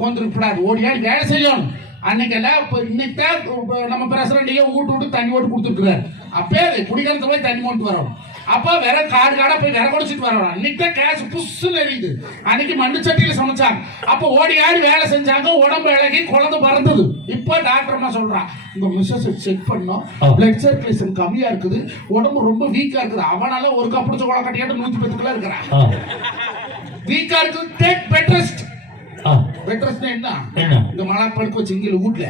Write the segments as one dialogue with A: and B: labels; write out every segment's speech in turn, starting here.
A: கொண்டிருக்கூடாது ஓடியாடி வேலை செய்யணும்? அன்னைக்கு எல்லாம் இப்போ இன்னைக்கு தான் நம்ம பிரசிடண்டையே வீட்டு விட்டு தண்ணி ஓட்டு கொடுத்துருக்குறாரு. அப்பே குடிக்கிறத போய் தண்ணி ஓட்டு வரோம். அப்போ வேற காடு காடா போய் விற குடிச்சிட்டு வரோம். அன்னைக்கு தான் கேஸ் புஷ்ஷுன்னு எரியுது. அன்னைக்கு மண்ணு சட்டியில சமைச்சாங்க. அப்போ ஓடி ஆடி வேலை செஞ்சாங்க. உடம்பு இழகி குழந்தை பறந்தது. இப்போ டாக்டர் அம்மா சொல்றான் உங்க மிஸ்ஸஸ் செக் பண்ணோம். பிளட் சர்க்குலேஷன் கம்மியா இருக்குது. உடம்பு ரொம்ப வீக்கா இருக்குது. அவனால ஒரு கப்பிடிச்ச குளம் கட்டியாட்டு நூத்தி பத்து கிலோ இருக்கிறான்.
B: ஆ,
A: வீக்கா இருக்குது. டேக் பெட்ரஸ்ட் பெட்ரஸ்ட் என்ன?
B: என்ன?
A: இந்த மலா படுக்க வச்சு இங்க வீட்டுல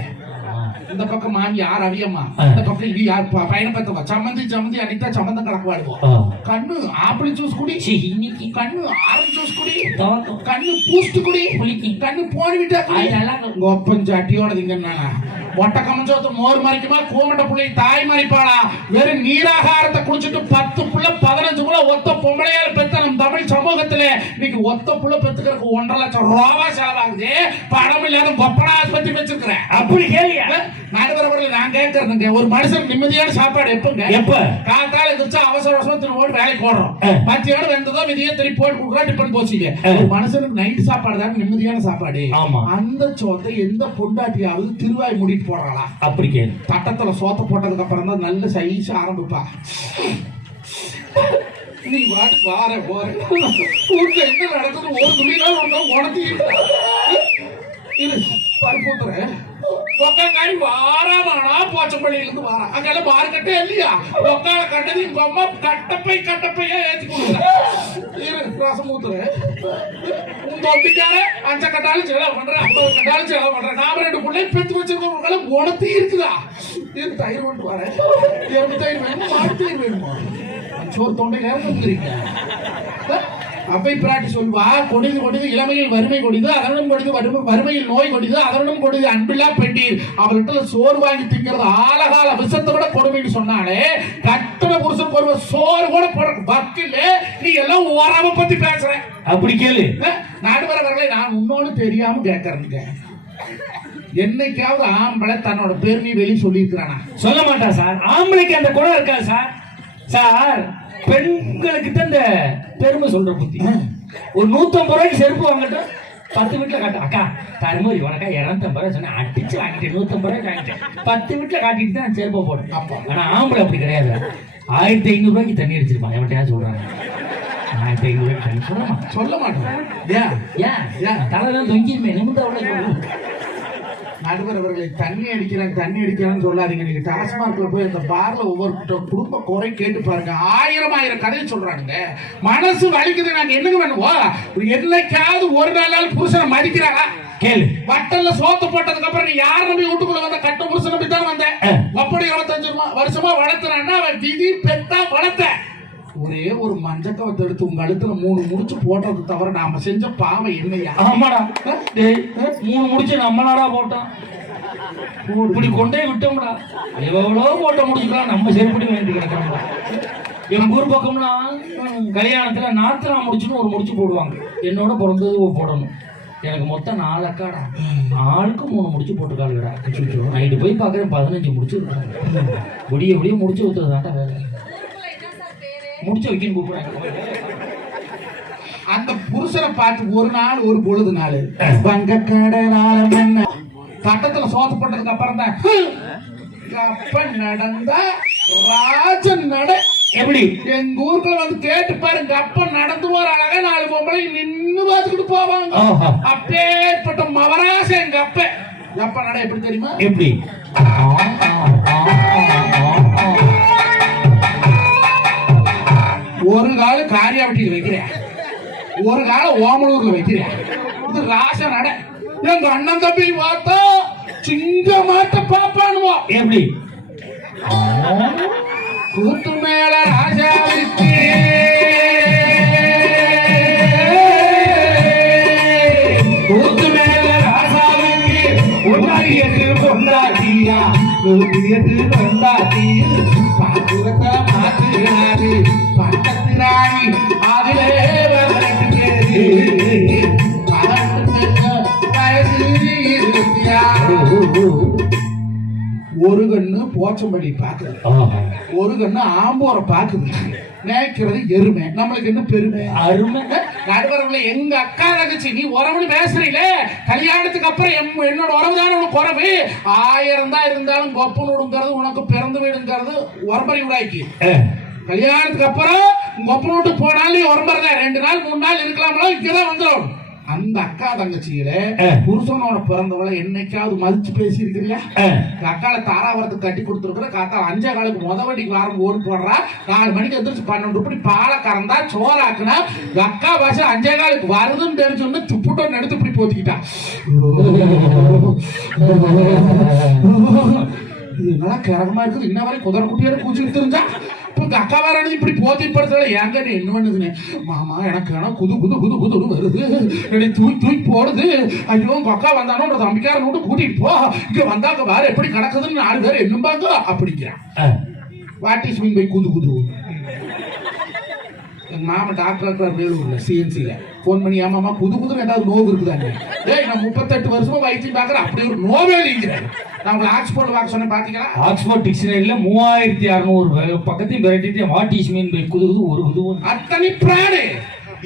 A: இந்த பக்கம் மாமி யார் அவியம்மா. இந்த பக்கம் இது யார்? பையனை பத்தவா சம்மந்தி சம்மந்தி தான் சம்மந்தம் கலக்குவாடுவோம்
B: ஆ.
A: கண்ணு ஆப்பிள் ஜூஸ் குடி.
B: இன்னைக்கு.
A: கண்ணு ஆரஞ்சு ஜூஸ் குடி. கண்ணு பூஸ்ட் குடி. கண்ணு போனி விட்டா
B: நல்லா
A: ஒப்பன் சட்டியோட திங்கன்னா மொட்டை கமஞ்சோத்து மோர் மறிக்குமா? கூமட்ட புள்ளை தாய் மறிப்பாளா? வெறும் நீராகாரத்தை குடிச்சிட்டு பத்து புள்ள பதினஞ்சு புள்ள ஒத்த பொம்பளையால பெத்த நம்ம தமிழ் சமூகத்துல இன்னைக்கு ஒத்த புள்ள பெத்துக்கிறதுக்கு ஒன்றரை லட்சம் ரூபா செலவாகுது. பணம் இல்லாத பொப்பன ஆஸ்பத்திரி வச்சிருக்கிறேன்
B: அப்படி கேளியா
A: நடுவரவர்கள் நான் கேட்கறதுங்க ஒரு மனுஷன் நிம்மதியான சாப்பாடு எப்பங்க?
B: எப்ப?
A: காத்தால எதிர்த்தா அவசர அவசரம் திரும்ப ஓடி வேலைக்கு போடுறோம். மத்தியானம் வெந்ததோ விதியை திருப்பி போட்டு கொடுக்குறா டிஃபன் போச்சுங்க. ஒரு மனுஷனுக்கு நைட் சாப்பாடு தான் நிம்மதியான சாப்பாடு.
B: ஆமா.
A: அந்த சோத்தை எந்த பொண்டாட்டியாவது திருவாய் மூடிட்டு போடுறாளா?
B: அப்படி கேளு.
A: தட்டத்துல சோத்தை போட்டதுக்கு அப்புறம் தான் நல்ல சைஸ் ஆரம்பிப்பா. நீ வாட்டு வார போற வீட்டுல என்ன நடக்குது ஒரு துணியில உணர்த்தி இது பருப்புத்துறேன் ஒக்காய் வாரமானா போச்சப்பள்ளியில இருந்து வாரா. அங்கெல்லாம் மார்க்கெட்டே இல்லையா? ஒக்கால கட்டது எங்க அம்மா கட்டப்பை கட்டப்பையா ஏத்தி கொடுக்குறேன் இரு ரசம் ஊத்துறேன் உங்க ஒப்பிக்கால அஞ்ச கட்டாலும் செலவு பண்றேன் ஐம்பது கட்டாலும் செலவு பண்றேன். நாம ரெண்டு பிள்ளை பெத்து வச்சிருக்கவங்க உணர்த்தி இருக்குதா? இது தயிர் கொண்டு வரேன். எறும்பு தயிர் வேணுமா? மாட்டு தயிர் வேணுமா? சோறு தொண்டை இறந்துக்கிறீங்க அப்பை பிராட்டி சொல்வா கொடிது கொடிது இளமையில் வறுமை கொடிது அதனும் கொடிது வறுமை வறுமையில் நோய் கொடிது அதனும் கொடிது அன்பில்லா பெண்டீர். அவர்கிட்ட சோறு வாங்கி திங்கிறது ஆலகால விஷத்தை விட கொடுமைன்னு சொன்னாலே கட்டண புருஷன் பொறுவ சோறு கூட போட வக்கில் நீ எல்லாம் உறவை பத்தி பேசுற.
B: அப்படி கேளு.
A: நடுவரவர்களை நான் இன்னொன்னு தெரியாம கேட்கறேங்க என்னைக்காவது ஆம்பளை தன்னோட பெருமை வெளி சொல்லியிருக்கிறானா?
B: சொல்ல மாட்டா சார். ஆம்பளைக்கு அந்த குணம் இருக்கா சார். சார் பெண்களுக்கு தான் இந்த பெருமை சொல்ற புத்தி. ஒரு நூத்தம்பது ரூபாய்க்கு செருப்பு வாங்கட்டும் பத்து வீட்டுல காட்டு. அக்கா தருமபுரி உனக்கா இரநூத்தம்பது ரூபாய் சொன்னேன். அடிச்சு வாங்கிட்டேன் நூத்தம்பது ரூபாய்க்கு வாங்கிட்டேன். பத்து வீட்டுல காட்டிட்டு தான் செருப்பை போடும்
A: அப்பா.
B: ஆனா ஆம்பளை அப்படி கிடையாது. ஆயிரத்தி ஐநூறு ரூபாய்க்கு தண்ணி அடிச்சிருப்பான். எவன்கிட்டயா சொல்றாங்க. ஆயிரத்தி ஐநூறு ரூபாய்க்கு தண்ணி. சொல்ல மாட்டான்
A: சொல்ல மாட்டேன் ஏன்?
B: ஏன்?
A: ஏன்?
B: தலை தான் தொங்கிருமே நிமிந்த அவ்வளோ
A: நடுவரவர்களை தண்ணி அடிக்கிறேன் தண்ணி அடிக்கிறேன்னு சொல்லாதீங்க. நீங்க டாஸ்மார்க்ல போய் அந்த பார்ல ஒவ்வொரு குடும்ப குறை கேட்டு பாருங்க. ஆயிரம் ஆயிரம் கதையை சொல்றாங்க மனசு வலிக்குது. நாங்க என்னங்க பண்ணுவோம்? என்னைக்காவது ஒரு நாளாவது புருஷனை மதிக்கிறாரா?
B: கேளு.
A: வட்டல்ல சோத்து போட்டதுக்கு அப்புறம் நீ யார் நம்பி வீட்டுக்குள்ள வந்த? கட்ட புருஷன் நம்பி தான் வந்தேன். அப்படி இருபத்தஞ்சு வருஷமா வளர்த்துறான்னா அவன் விதி பெத்தா வளர்த்த ஒரே ஒரு மஞ்சக்கவத்தை எடுத்து உங்க அழுத்துல மூணு முடிச்சு போட்டது தவிர நாம செஞ்ச பாவம் என்னையா?
B: ஆமாடா. டேய் மூணு முடிச்சு நம்மளாடா போட்டோம் இப்படி கொண்டே விட்டோம்டா. எவ்வளோ போட்ட முடிச்சுக்கலாம் நம்ம செருப்படி வேண்டி கிடக்கிறோம்டா எங்க ஊர் பக்கம்லாம் கல்யாணத்துல நாத்தனா முடிச்சுன்னு ஒரு முடிச்சு போடுவாங்க. என்னோட பிறந்தது போடணும். எனக்கு மொத்தம் நாலு அக்காடா. ஆளுக்கு மூணு முடிச்சு போட்டுக்காளுடா நைட்டு போய் பார்க்குறேன் பதினஞ்சு முடிச்சு இருக்காங்க விடிய விடிய முடிச்சு ஊத்துறதாண்டா வேலை. முடிச்சு வைக்கணும் கூப்பிடுறாங்க
A: அந்த புருஷனை பார்த்து ஒரு நாள் ஒரு பொழுது நாள். வங்க கடலால மண்ண. பட்டத்துல சோத்து போட்டதுக்கு அப்புறம் தான். அப்ப நடந்த ராஜன் நட.
B: எப்படி?
A: எங்க ஊருக்குள்ள வந்து கேட்டு பாருங்க அப்ப நடந்து போற அழகா நாலு பொம்பளை நின்னு பார்த்துக்கிட்டு போவாங்க. அப்பேற்பட்ட மவராச எங்க அப்ப. அப்ப நட எப்படி தெரியுமா?
B: எப்படி?
A: கால காரியாவட்டியில் வைக்கிறேன். ஒரு கால ஓமலூர்ல வைக்கிறேன். இது ராச நட. எங்க அண்ணன் தம்பி பார்த்தா சிங்கமாட்ட பாப்பானுவோம்
B: எப்படி?
A: கூத்து மேல ராஜாவுக்கு கூத்து மேல ராஜாவுக்கு உன்னாடியது பொண்டாட்டியா நூத்தியது பொண்டாட்டி போச்சம்படி பாக்குது ஒரு கண்ணு ஆம்போரை பாக்குது மேய்க்கிறது எருமை. நம்மளுக்கு என்ன பெருமை.
B: அருமை.
A: நடுவரவுல எங்க அக்கா தங்கச்சி நீ உறவுன்னு பேசுறீல கல்யாணத்துக்கு அப்புறம் என்னோட உறவு தானே உனக்கு குறவு ஆயிரம் தான் இருந்தாலும் கொப்பன் விடுங்கிறது உனக்கு பிறந்து வீடுங்கிறது உரம்பரை விடாய்க்கு
B: ஆ,
A: கல்யாணத்துக்கு அப்புறம் கொப்பன் விட்டு போனாலும் உரம்பரை தான். ரெண்டு நாள் மூணு நாள் இருக்கலாமோ இங்கதான் வந்துடும் அந்த அக்கா தங்கச்சியில. புருஷனோட பிறந்தவளை என்னைக்காவது மதிச்சு பேசி இருக்கிறியா. அக்கால தாராவரத்துக்கு கட்டி கொடுத்துருக்குற காத்தா அஞ்சே காலுக்கு முத வண்டிக்கு வாரம் ஓடி போடுறா. நாலு மணிக்கு எந்திரிச்சு பன்னெண்டு இப்படி பாலை கறந்தா சோறாக்குனா அக்கா பாஷை அஞ்சே காலுக்கு வருதுன்னு தெரிஞ்சோன்னு துப்புட்டோன்னு எடுத்து இப்படி போத்திக்கிட்டா. இது நல்லா கிரகமா இருக்குது? இன்ன வரை குதிரை குட்டியோட பூச்சிட்டு தெரிஞ்சா இப்போ இந்த அக்கா வேற இப்படி போத்தி படுத்தல ஏங்க என்ன பண்ணுதுன்னு மாமா எனக்கு வேணா குது குது குது குதுன்னு வருது. என்னை தூக்கி தூக்கி போடுது. ஐயோ உங்க அக்கா வந்தானோ ஒரு தம்பிக்காரன் விட்டு கூட்டிட்டு போ. இங்க வந்தாங்க வேற எப்படி கிடக்குதுன்னு நாலு பேர் என்னம்பாங்க? அப்படிங்கிறான்.
B: ஆ.
A: வாட் இஸ் மீன் பை குது குது? எங்க மாமா டாக்டர் இருக்கிறார் வேலூர்ல சிஎன்சில ஃபோன் பண்ணி ஏமாமா புது புது ஏதாவது நோவு இருக்குதாங்க? ஏய் நான் முப்பத்தெட்டு வருஷமா வைத்தியம் பார்க்குறேன். அப்படி ஒரு நோவே இல்லைங்கிறேன் நான் உங்களை ஆக்ஸ்போர்ட் வாங்க சொன்னேன் பாத்தீங்களா
B: ஆக்ஸ்போர்ட் டிக்ஷனரியில மூவாயிரத்தி அறுநூறு பக்கத்தையும் விரட்டிட்டு வாட் இஸ் மீன்? பை குதுகுது ஒரு குதுவும்
A: அத்தனை பிராடு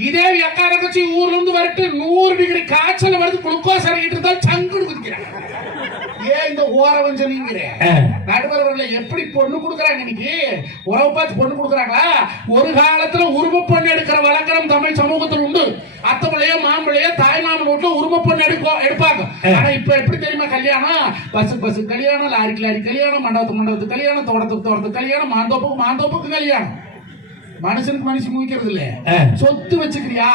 A: இதே அக்கா தங்கச்சி ஊர்ல இருந்து வரட்டு நூறு டிகிரி காய்ச்சல் வருது குளுக்கோஸ் இறங்கிட்டு ஏன் இந்த ஓர வஞ்சனிங்கிறேன்
B: ஆ.
A: நடுவர்களை எப்படி பொண்ணு கொடுக்குறாங்க இன்னைக்கு? உறவு பார்த்து பொண்ணு கொடுக்குறாங்களா? ஒரு காலத்துல உருவ பொண்ணு எடுக்கிற வழக்கம் தமிழ் சமூகத்தில் உண்டு. அத்தமலையோ மாம்பிள்ளையோ தாய் மாமன் வீட்டுல உருவ பொண்ணு எடுக்கோ எடுப்பாங்க. ஆனா இப்ப எப்படி தெரியுமா கல்யாணம்? பஸ் பஸ் கல்யாணம் லாரிக்கு லாரி கல்யாணம் மண்டபத்துக்கு மண்டபத்துக்கு கல்யாணம் தோட்டத்துக்கு தோட்டத்துக்கு கல்யாணம் மாந்தோப்புக்கு மாந்தோப்புக்கு கல்யாணம். மனுஷனுக்கு மனுஷன் முழிக்கிறது இல்ல. சொத்து வச்சுக்கிறியா?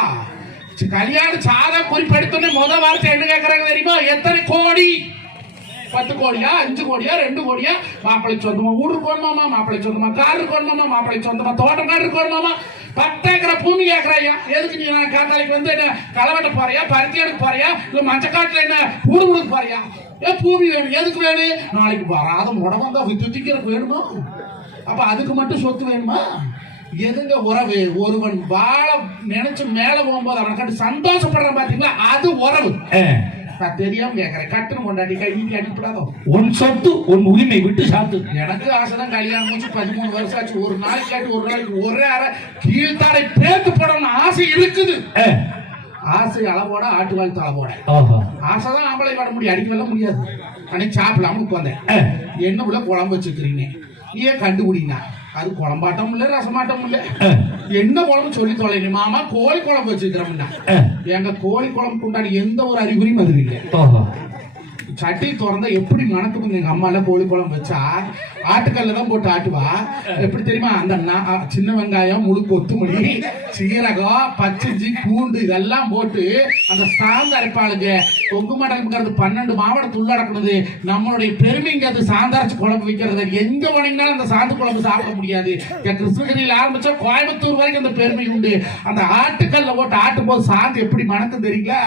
A: கல்யாணம் சாதா குறிப்பெடுத்தோன்னே முத வார்த்தை என்ன கேட்கறாங்க தெரியுமா? எத்தனை கோடி? பத்து கோடியா அஞ்சு கோடியா ரெண்டு கோடியா? மாப்பிள்ளை சொந்தமா ஊருக்கு இருக்கணுமாமா மாப்பிள்ளை சொந்தமா கார் இருக்கணுமாமா மாப்பிள்ளை சொந்தமா தோட்டம் காடு இருக்கணுமாமா பத்து ஏக்கரை பூமி கேட்கறாயா எதுக்கு நீ நான் காத்தாலைக்கு வந்து என்ன களை வெட்ட போறியா பருத்தி எடுக்க போறியா இல்ல மஞ்சக்காட்டுல என்ன ஊடு கொடுக்க போறியா? ஏ பூமி வேணும். எதுக்கு வேணும்? நாளைக்கு வராத முடவம் தான் வித்து வேணுமா? அப்ப அதுக்கு மட்டும் சொத்து வேணுமா? எதுங்க உறவு? ஒருவன் வாழ நினைச்சு மேல போகும்போது அவனை கண்டு சந்தோஷப்படுறான் பாத்தீங்களா? அது உறவு. நான் தெரியாம கேக்குறேன். கட்டுன்னு கொண்டாடி கை நீட்டி அடிப்படாதோ?
B: உன் சொத்து உன் உரிமை விட்டு சாத்து.
A: எனக்கு ஆசைதான் கல்யாணம் முடிச்சு பதிமூணு வருஷம் ஆச்சு. ஒரு நாளைக்கு காட்டி ஒரு நாளைக்கு ஒரே அரை கீழ்த்தாடை பேத்து போடணும்னு ஆசை இருக்குது. ஆசை அளவோட ஆட்டுவாள் தலைவோட
B: ஆஹா.
A: ஆசை தான் ஆம்பளை வர முடியும். அடிக்கலாம் முடியாது. அன்னைக்கு சாப்பிடலாம்னு உட்காந்தேன். என்ன உள்ள குழம்பு வச்சுக்கிறீங்க ஏன் கண்டுபிடிங்க. அது குழம்பாட்டம் இல்ல ரசமாட்டம் இல்ல. என்ன குழம்பு சொல்லி தொலைங்க மாமா கோழி குழம்பு வச்சுக்கிறோம்னா
B: ஆ.
A: எங்க கோழி குழம்புக்கு உண்டான எந்த ஒரு அறிகுறியும் அது இல்லை. சட்டி திறந்தா எப்படி மணக்குதுங்க எங்க அம்மா எல்லாம் கோழி குழம்பு வச்சா ஆட்டுக்கல்ல தான் போட்டு ஆட்டுவா. எப்படி தெரியுமா? அந்த சின்ன வெங்காயம் முழு கொத்துமல்லி சீரகம் பச்சைஞ்சி பூண்டு இதெல்லாம் போட்டு அந்த சாந்து அரைப்பாளுங்க. கொங்கு மடங்கிறது பன்னெண்டு மாவட்டத்து உள்ளடக்குனது நம்மளுடைய பெருமைங்க அது சாந்தாரிச்சு குழம்பு வைக்கிறது. எங்க போனீங்கனாலும் அந்த சாந்து குழம்பு சாப்பிட முடியாது. கிருஷ்ணகிரியில் ஆரம்பிச்சா கோயம்புத்தூர் வரைக்கும் அந்த பெருமை உண்டு. அந்த ஆட்டுக்கல்ல போட்டு ஆட்டும் போது சாந்து எப்படி மணக்கும் தெரியுங்களா?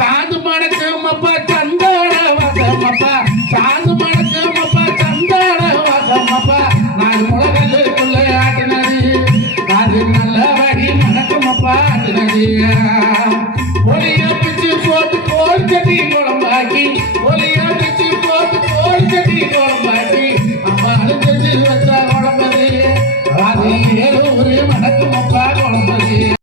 A: சாந்து மணக்கும் அப்பா சாந்து மணக்கும் அப்பா போமப்பா நாலு முளகல்லு கொள்ளை ஆட்டினடி அது நல்ல வழி மணக்குமப்பா ஆட்டினடியா